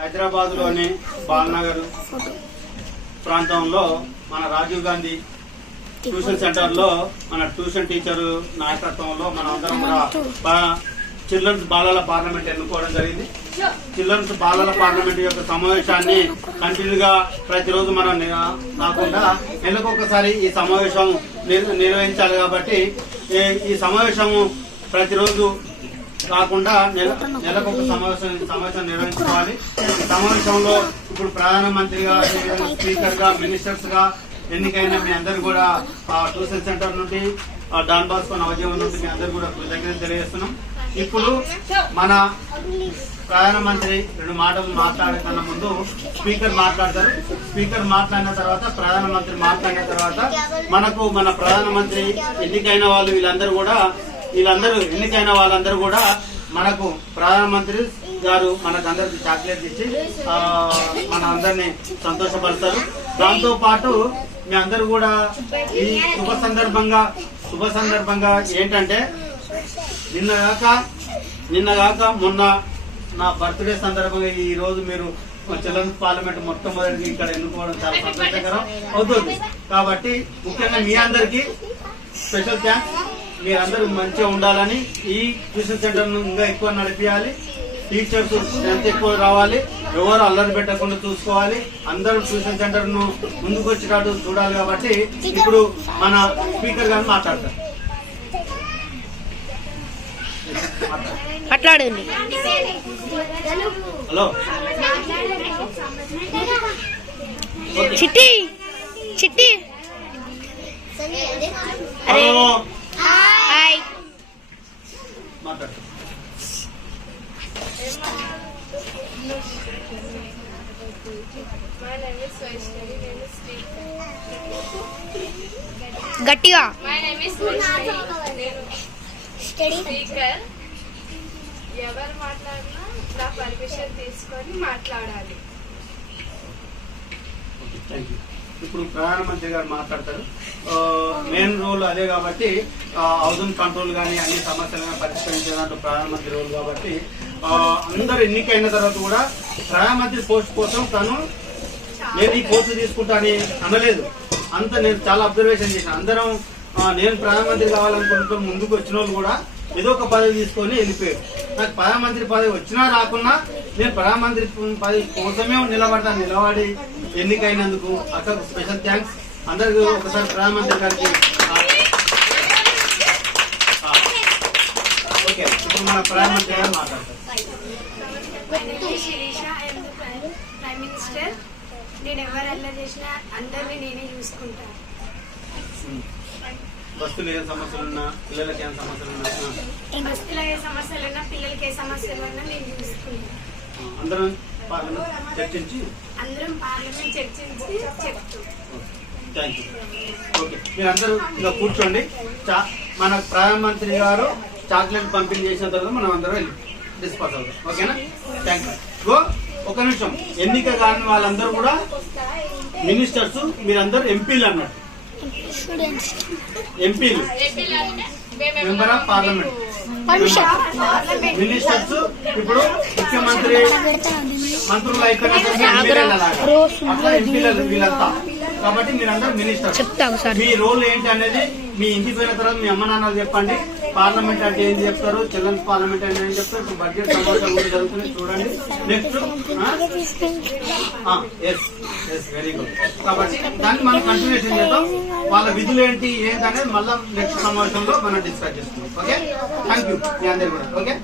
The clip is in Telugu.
హైదరాబాద్ లోని బాలనగర్ ప్రాంతంలో మన రాజీవ్ గాంధీ ట్యూషన్ సెంటర్ లో మన ట్యూషన్ టీచర్ నాయకత్వంలో మనం అందరం కూడా చిల్డ్రన్స్ బాలల పార్లమెంట్ ఎన్నుకోవడం జరిగింది. చిల్డ్రన్స్ బాలల పార్లమెంట్ యొక్క సమావేశాన్ని కంటిన్యూగా ప్రతిరోజు మనం కాకుండా నెలకొకసారి ఈ సమావేశం నిర్వహించాలి. కాబట్టి ఈ సమావేశం ప్రతిరోజు కాకుండా నెలకొక సమావేశం నిర్వహించుకోవాలి. ఈ సమావేశంలో ఇప్పుడు ప్రధానమంత్రిగా, స్పీకర్ గా, మినిస్టర్స్ గా ఎన్నికైన మీ అందరు కూడా ట్యూషన్ సెంటర్ నుండి డాన్ బాస్కో నవజీవన్ నుండి మీ అందరు కూడా కృతజ్ఞతలు తెలియజేస్తున్నాం. ఇప్పుడు మన ప్రధానమంత్రి 2 మాటలు మాట్లాడకన్నా ముందు స్పీకర్ మాట్లాడతారు. స్పీకర్ మాట్లాడిన తర్వాత ప్రధానమంత్రి మాట్లాడిన తర్వాత మనకు మన ప్రధానమంత్రి ఎన్నికైన వాళ్ళు ఎన్నికైన వాళ్ళందరూ కూడా మనకు ప్రధానమంత్రి గారు మనకందరికి చాక్లెట్ ఇచ్చి మన అందరినీ సంతోషపడతారు. దాంతో పాటు మీ అందరు కూడా ఈ శుభ సందర్భంగా ఏంటంటే నిన్నగాక మొన్న నా బర్త్డే సందర్భంగా ఈ రోజు మీరు చిల్డ్రన్స్ పార్లమెంట్ మొట్టమొదటి ఇక్కడ ఎన్నుకోవడం చాలా సంతోషకరం అవుతుంది. కాబట్టి ముఖ్యంగా మీ అందరికీ స్పెషల్ థ్యాంక్స్. మీరందరూ మంచిగా ఉండాలని, ఈ ట్యూషన్ సెంటర్ ను ఇంకా ఎక్కువ నడిపించాలి. టీచర్స్ ఎంత ఎక్కువ రావాలి, ఎవరు అల్లరి పెట్టకుండా చూసుకోవాలి, అందరూ ట్యూషన్ సెంటర్ ను ముందుకు వచ్చేటట్టు చూడాలి. కాబట్టి ఇప్పుడు మన స్పీకర్ గారు మాట్లాడతారు. మాట్లాడండి. హలో చిట్టి హలో హాయ్. మాట్లాడు. గట్టిగా. స్పీకర్ ఎవరు మాట్లాడినా నా పర్మిషన్ తీసుకొని మాట్లాడాలి. ఇప్పుడు ప్రధానమంత్రి గారు మాట్లాడతారు. మెయిన్ రోల్ అదే కాబట్టి హౌసింగ్ కంట్రోల్ కానీ అన్ని సమస్యలను పరిష్కరించే దాంట్లో ప్రధానమంత్రి రోల్ కాబట్టి అందరూ ఎన్నికైన తర్వాత కూడా ప్రధానమంత్రి పోస్ట్ కోసం తను నేను ఈ పోస్ట్ తీసుకుంటానని అనలేదు. నేను చాలా అబ్జర్వేషన్ చేశాను. అందరం నేను ప్రధానమంత్రి కావాలనుకుంటూ ముందుకు వచ్చిన వాళ్ళు కూడా ఏదో ఒక పదవి తీసుకొని వెళ్ళిపోయారు. నాకు ప్రధానమంత్రి పదవి వచ్చినా రాకున్నా నేను ప్రధానమంత్రి పదవి కోసమే నిలబడి ఎన్నికైనందుకు అక్కడికి స్పెషల్ థ్యాంక్స్. అందరికీ ఒకసారి ప్రధానమంత్రి గారికి. ఓకే, ఇప్పుడు మన ప్రధానమంత్రి గారు మాట్లాడతారు. ప్రైమ్ మినిస్టర్, నేను ఎవరు అల్లరి చేసినా అందరినీ నేనే చూసుకుంటాను. బస్తులు ఏ సమస్యలున్నా, పిల్లలకి ఏం సమస్యలున్నా, బస్తులో ఏ సమస్యలున్నా, పిల్లలకి ఏ సమస్యలున్నా నేను చూసుకుంటాను. అందరం పార్లమెంట్ చర్చించి చెప్తాం. Thank you. ఓకే, మీరందరూ ఇలా కూర్చోండి. మన ప్రధానమంత్రి గారు చాక్లెట్ పంపిణీ చేసిన తర్వాత మనం అందరం వెళ్ళి డిస్పాస్ అవుతాం. ఓకేనా? Thank you. ఒక నిమిషం. ఎన్నిక కాని వాళ్ళందరూ కూడా మినిస్టర్స్, మీరందరూ ఎంపీలు అన్నట్టు. ఎంపీలు మెంబర్ ఆఫ్ పార్లమెంట్. మినిస్టర్స్ ఇప్పుడు ముఖ్యమంత్రి మంత్రులు అయిపోయిన ఎంపీలు వీళ్ళంతా. కాబట్టి మీరందరూ మినిస్టర్. మీ రోల్ ఏంటి అనేది మీ ఇంటికి పోయిన తర్వాత మీ అమ్మ నాన్నలు చెప్పండి. పార్లమెంట్ అంటే ఏం చెప్తారు, చిల్డ్రన్స్ పార్లమెంట్ అంటే ఏం చెప్తారు. ఇప్పుడు బడ్జెట్ సమావేశాలు కూడా జరుగుతున్నాయి, చూడండి. Next very good. కాబట్టి దాన్ని మనం కంటిన్యూషన్ చేద్దాం. వాళ్ళ విధులు ఏంటి అనేది మళ్ళీ నెక్స్ట్ సమావేశంలో మనం డిస్కస్ చేసుకుందాం. ఓకే, థ్యాంక్ యూ మీ అందరు కూడా. ఓకే.